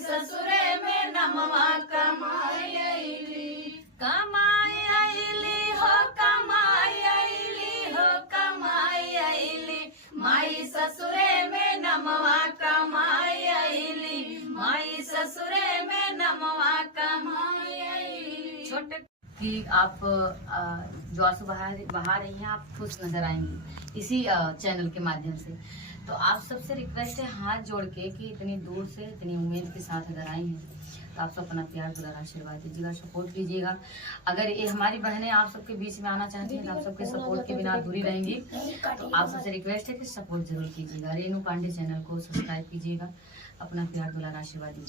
ससुरे में नमवा कमाई आईली हो कमाई आईली हो कमाई आईली माई ससुरे में नमवा कमाई आईली माई ससुरे में नमवा कमाई आईली। छोटे कि आप जो आंसू बहा रही हैं आप खुश नजर आएंगी इसी चैनल के माध्यम से। तो आप सबसे रिक्वेस्ट है हाथ जोड़ के कि इतनी दूर से इतनी उम्मीद के साथ अगर आई हैं तो आप सब अपना प्यार दुलार आशीर्वाद दीजिएगा, सपोर्ट कीजिएगा। अगर ये हमारी बहनें आप सबके बीच में आना चाहती हैं तो आप सबके सपोर्ट के बिना अधूरी रहेंगी। तो आप सबसे रिक्वेस्ट है कि सपोर्ट जरूर कीजिएगा। रेनू पांडे चैनल को सब्सक्राइब कीजिएगा, अपना प्यार दुलार आशीर्वाद दीजिएगा।